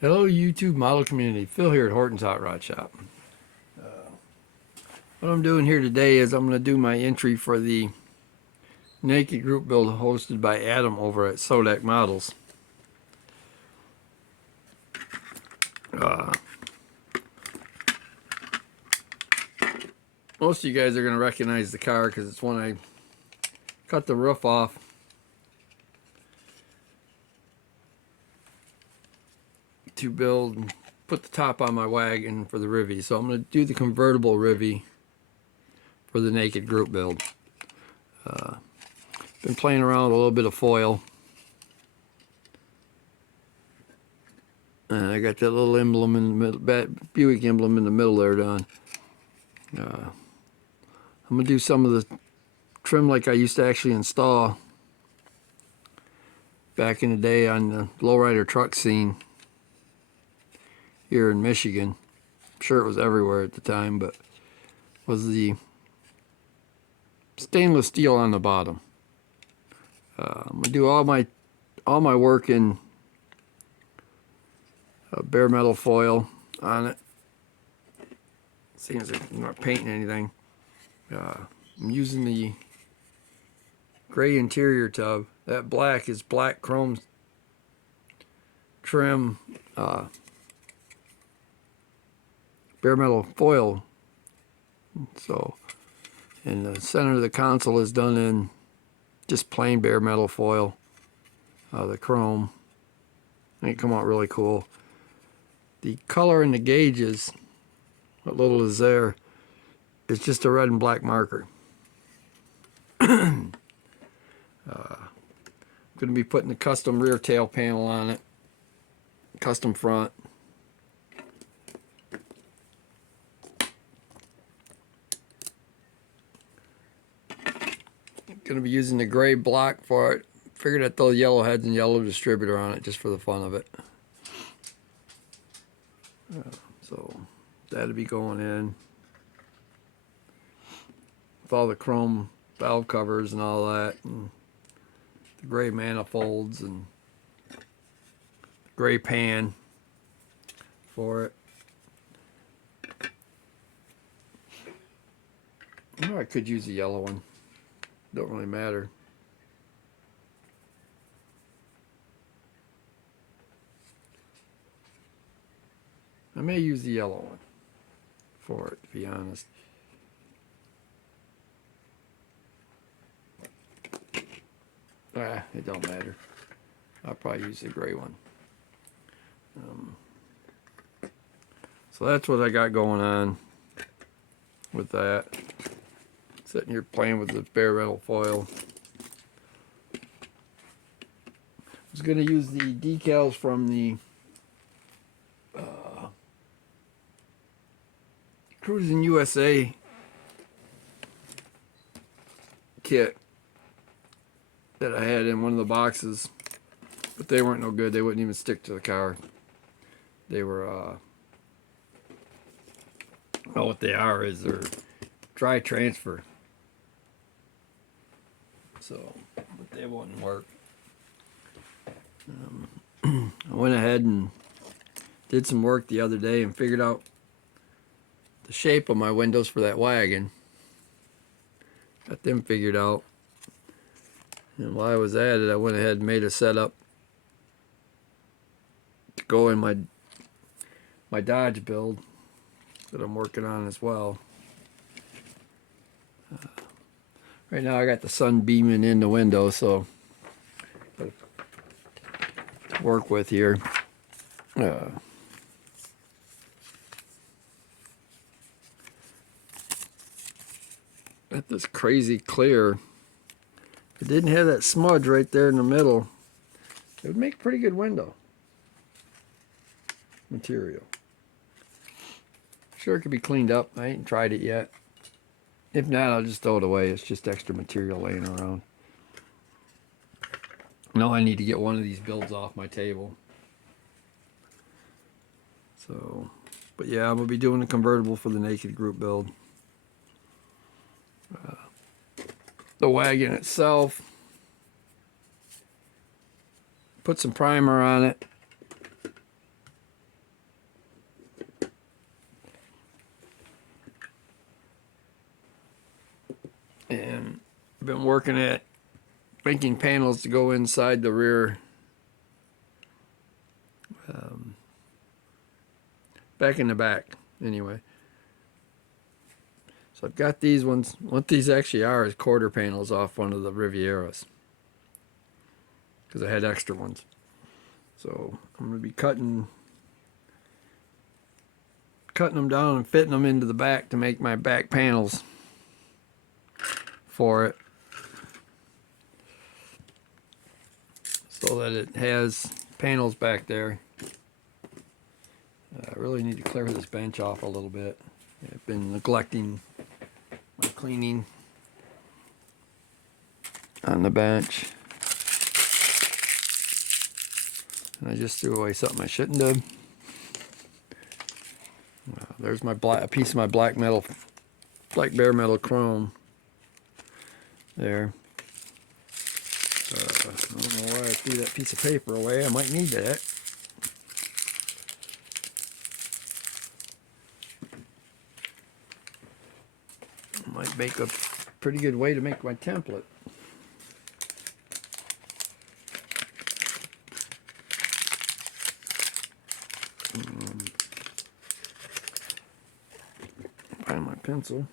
Hello YouTube model community, Phil here at Horton's Hot Rod Shop. What I'm doing here today is I'm going to do my entry for the naked group build hosted by Adam over at Sodak Models. Most of you guys are going to recognize the car because it's when I cut the roof off to build and put the top on my wagon for the Rivy. So I'm going to do the convertible Rivy for the naked group build. Been playing around with a little bit of foil. And I got that little emblem in the middle, Buick emblem in the middle there done. I'm going to do some of the trim like I used to actually install back in the day on the lowrider truck scene here in Michigan. I'm sure it was everywhere at the time, but was the stainless steel on the bottom. I'm gonna do all my work in bare metal foil on it. Seems like I'm not painting anything. I'm using the gray interior tub. That black is black chrome trim bare metal foil. So, and the center of the console is done in just plain bare metal foil. The chrome. It come out really cool. The color in the gauges, what little is there, is just a red and black marker. I'm going to be putting a custom rear tail panel on it, custom front. Going to be using the gray block for it. Figured I'd throw yellow heads and yellow distributor on it just for the fun of it. So that'll be going in with all the chrome valve covers and all that, and the gray manifolds and the gray pan for it. Oh, I could use a yellow one. Don't really matter. I may use the yellow one for it, to be honest. It don't matter. I'll probably use the gray one. So that's what I got going on with that. Sitting here playing with the bare metal foil. I was going to use the decals from the Cruising USA kit that I had in one of the boxes, but they weren't no good. They wouldn't even stick to the car. They were well, what they are is they're dry transfer, so but they wouldn't work. I went ahead and did some work the other day and figured out the shape of my windows for that wagon. Got them figured out. And while I was at it, I went ahead and made a setup to go in my Dodge build that I'm working on as well. Right now I got the sun beaming in the window, so to work with here. Got this crazy clear. If it didn't have that smudge right there in the middle, it would make a pretty good window material. Sure, it could be cleaned up. I ain't tried it yet. If not, I'll just throw it away. It's just extra material laying around. No, I need to get one of these builds off my table. So, but yeah, I'm going to be doing a convertible for the naked group build. The wagon itself, put some primer on it. And I've been working at making panels to go inside the rear, back in the back anyway. So I've got these ones. What these actually are is quarter panels off one of the Rivieras, because I had extra ones. So I'm going to be cutting them down and fitting them into the back to make my back panels for it, so that it has panels back there. I really need to clear this bench off a little bit. I've been neglecting my cleaning on the bench, and I just threw away something I shouldn't have. There's my a piece of my black bare metal chrome there. I don't know why I threw that piece of paper away. I might need that. Might make a pretty good way to make my template. Find my pencil.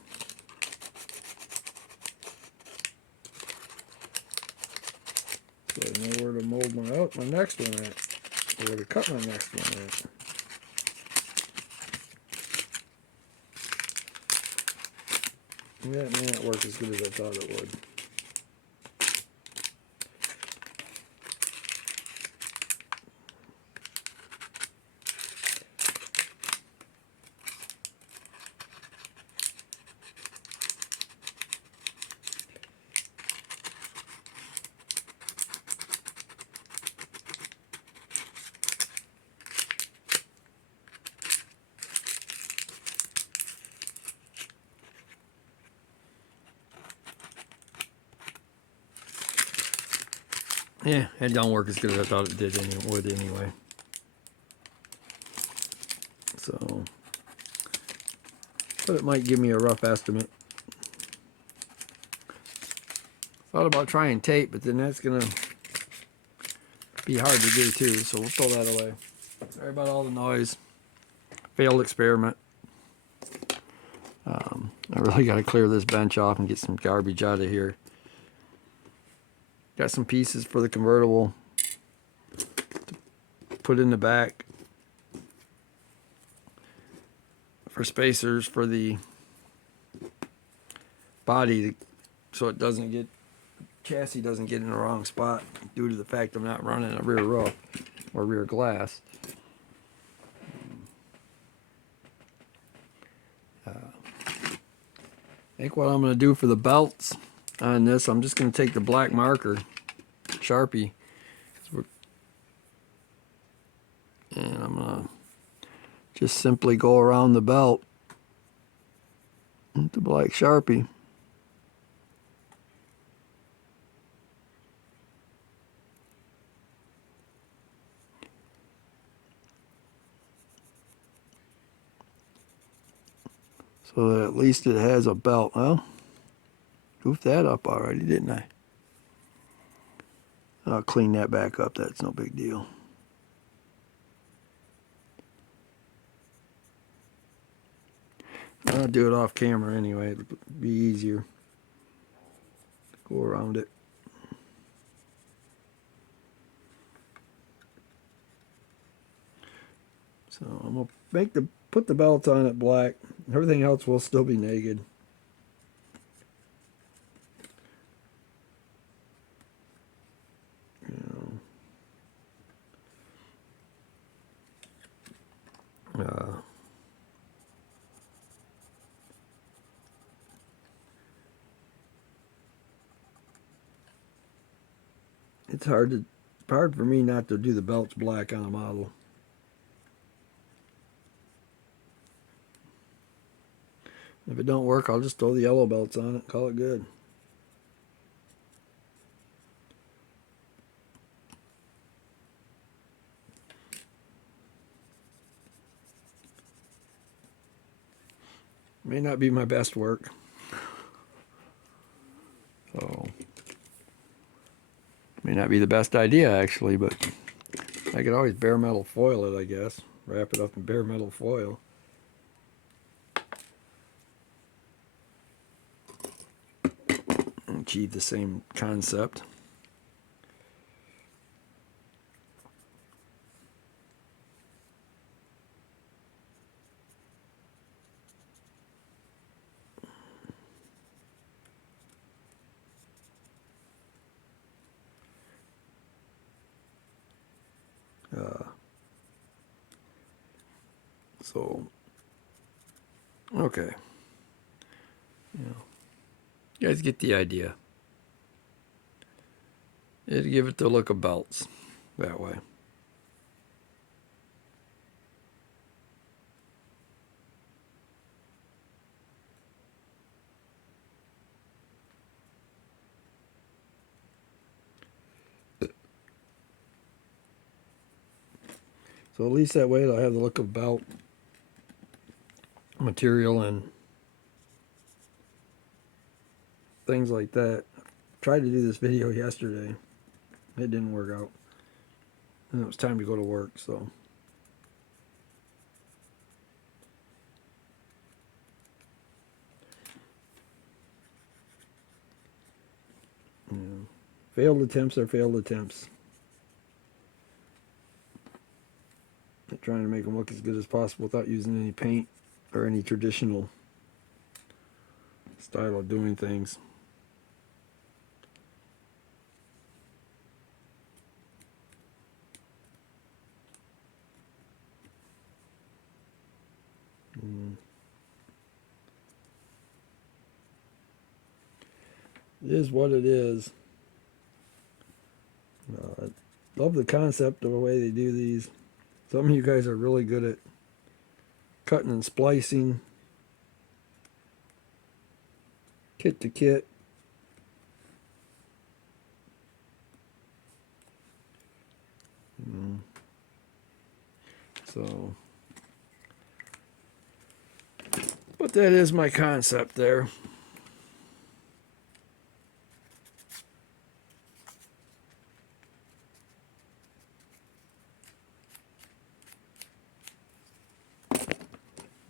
So I know where to mold my next one at, or where to cut my next one at. That may not work as good as I thought it would. Yeah, it don't work as good as I thought it would anyway. So, but it might give me a rough estimate. Thought about trying tape, but then that's gonna be hard to do too, so we'll throw that away. Sorry about all the noise. Failed experiment. I really got to clear this bench off and get some garbage out of here. Got some pieces for the convertible to put in the back for spacers for the body, so it doesn't get, chassis doesn't get in the wrong spot due to the fact I'm not running a rear roof or rear glass. I think what I'm going to do for the belts on this, I'm just going to take the black marker, Sharpie, and I'm going to just simply go around the belt with the black Sharpie. So that at least it has a belt. Well, goofed that up already, didn't I? I'll clean that back up. That's no big deal. I'll do it off camera anyway. It'll be easier. Go around it. So I'm gonna put the belt on it black. Everything else will still be naked. It's hard for me not to do the belts black on a model. If it don't work, I'll just throw the yellow belts on it and call it good. May not be my best work. not be the best idea, actually, but I could always bare metal foil it, I guess. Wrap it up in bare metal foil. Achieve the same concept. So, okay. You guys get the idea. It'd give it the look of belts that way. So at least that way it'll have the look of belt material and things like that. Tried to do this video yesterday. It didn't work out. And it was time to go to work, so. Yeah. Failed attempts are failed attempts. I'm trying to make them look as good as possible without using any paint or any traditional style of doing things. It is what it is. I love the concept of the way they do these. Some of you guys are really good at cutting and splicing kit to kit. So, but that is my concept there.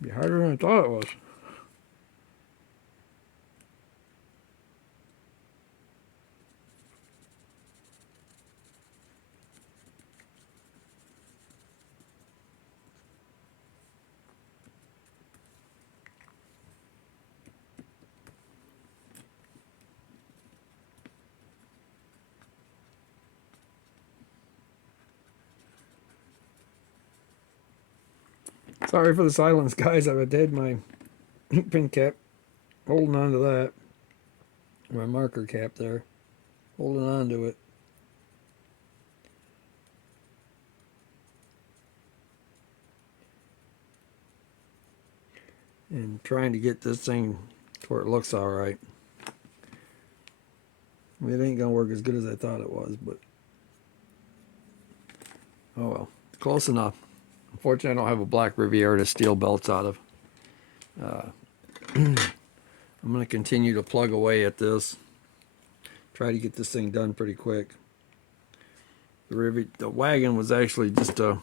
Be harder than I thought it was. Sorry for the silence, guys. I've had my ink pen cap holding on to that. My marker cap there. Holding on to it. And trying to get this thing to where it looks alright. I mean, it ain't gonna work as good as I thought it was, but oh well. Close enough. Unfortunately, I don't have a black Riviera to steal belts out of. I'm going to continue to plug away at this. Try to get this thing done pretty quick. The wagon was actually just a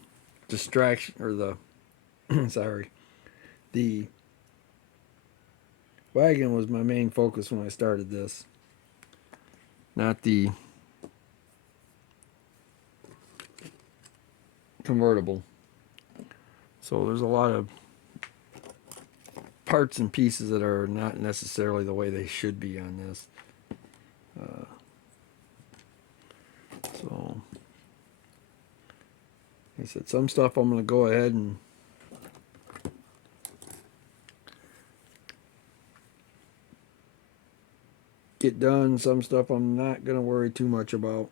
distraction, or the sorry, the wagon was my main focus when I started this, not the convertible. So there's a lot of parts and pieces that are not necessarily the way they should be on this. So like I said, some stuff I'm going to go ahead and get done. Some stuff I'm not going to worry too much about.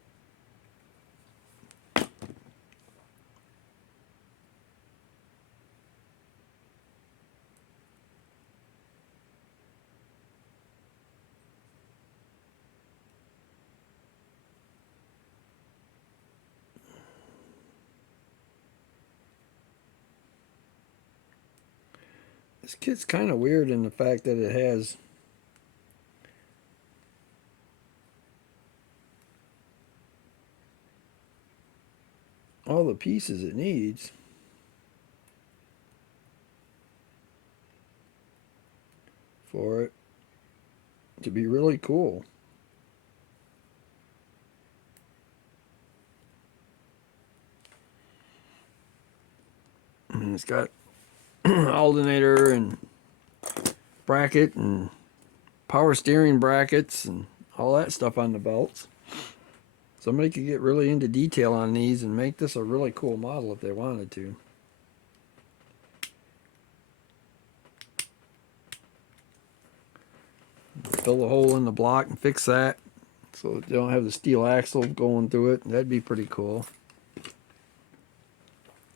This kit's kind of weird in the fact that it has the pieces it needs. For it to be really cool. And it's got alternator and bracket and power steering brackets and all that stuff on the belts. Somebody could get really into detail on these and make this a really cool model if they wanted to. Fill a hole in the block and fix that so that you don't have the steel axle going through it. That'd be pretty cool.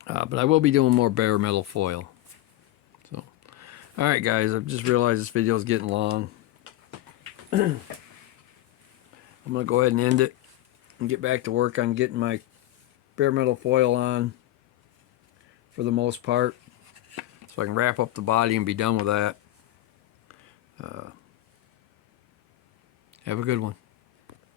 But I will be doing more bare metal foil. So, all right, guys, I've just realized this video is getting long. I'm going to go ahead and end it and get back to work on getting my bare metal foil on for the most part, so I can wrap up the body and be done with that. Have a good one.